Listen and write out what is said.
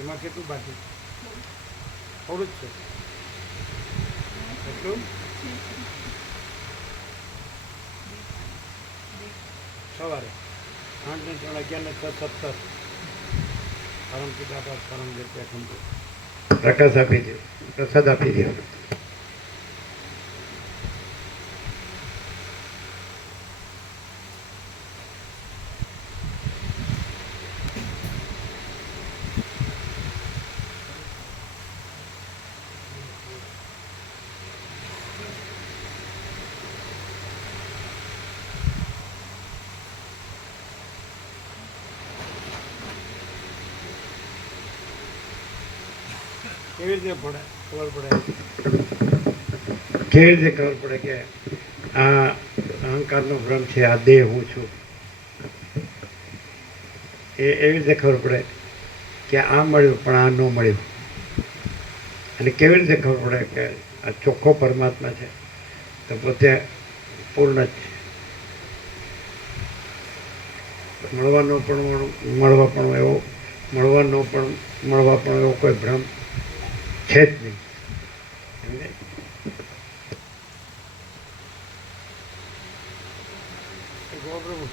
એમાં કેટલું બાકી? થોડું જ છે. એટલું સવારે 8 ને 3 11 ને 6 17 પરમ પિતા પરમ દેવ પ્રકાશ આપી દો, પ્રસાદ આપી દો. કેવી રીતે ખબર પડે કે આ અહંકારનો ભ્રમ છે, આ દેહ હું છું? એવી રીતે ખબર પડે કે આ મળ્યું પણ આ ન મળ્યું. અને કેવી રીતે ખબર પડે કે આ ચોખ્ખો પરમાત્મા છે, તો પોતે પૂર્ણ જ છે. મળવા પણ એવો કોઈ ભ્રમ છે જ નહીં. પ્રભુ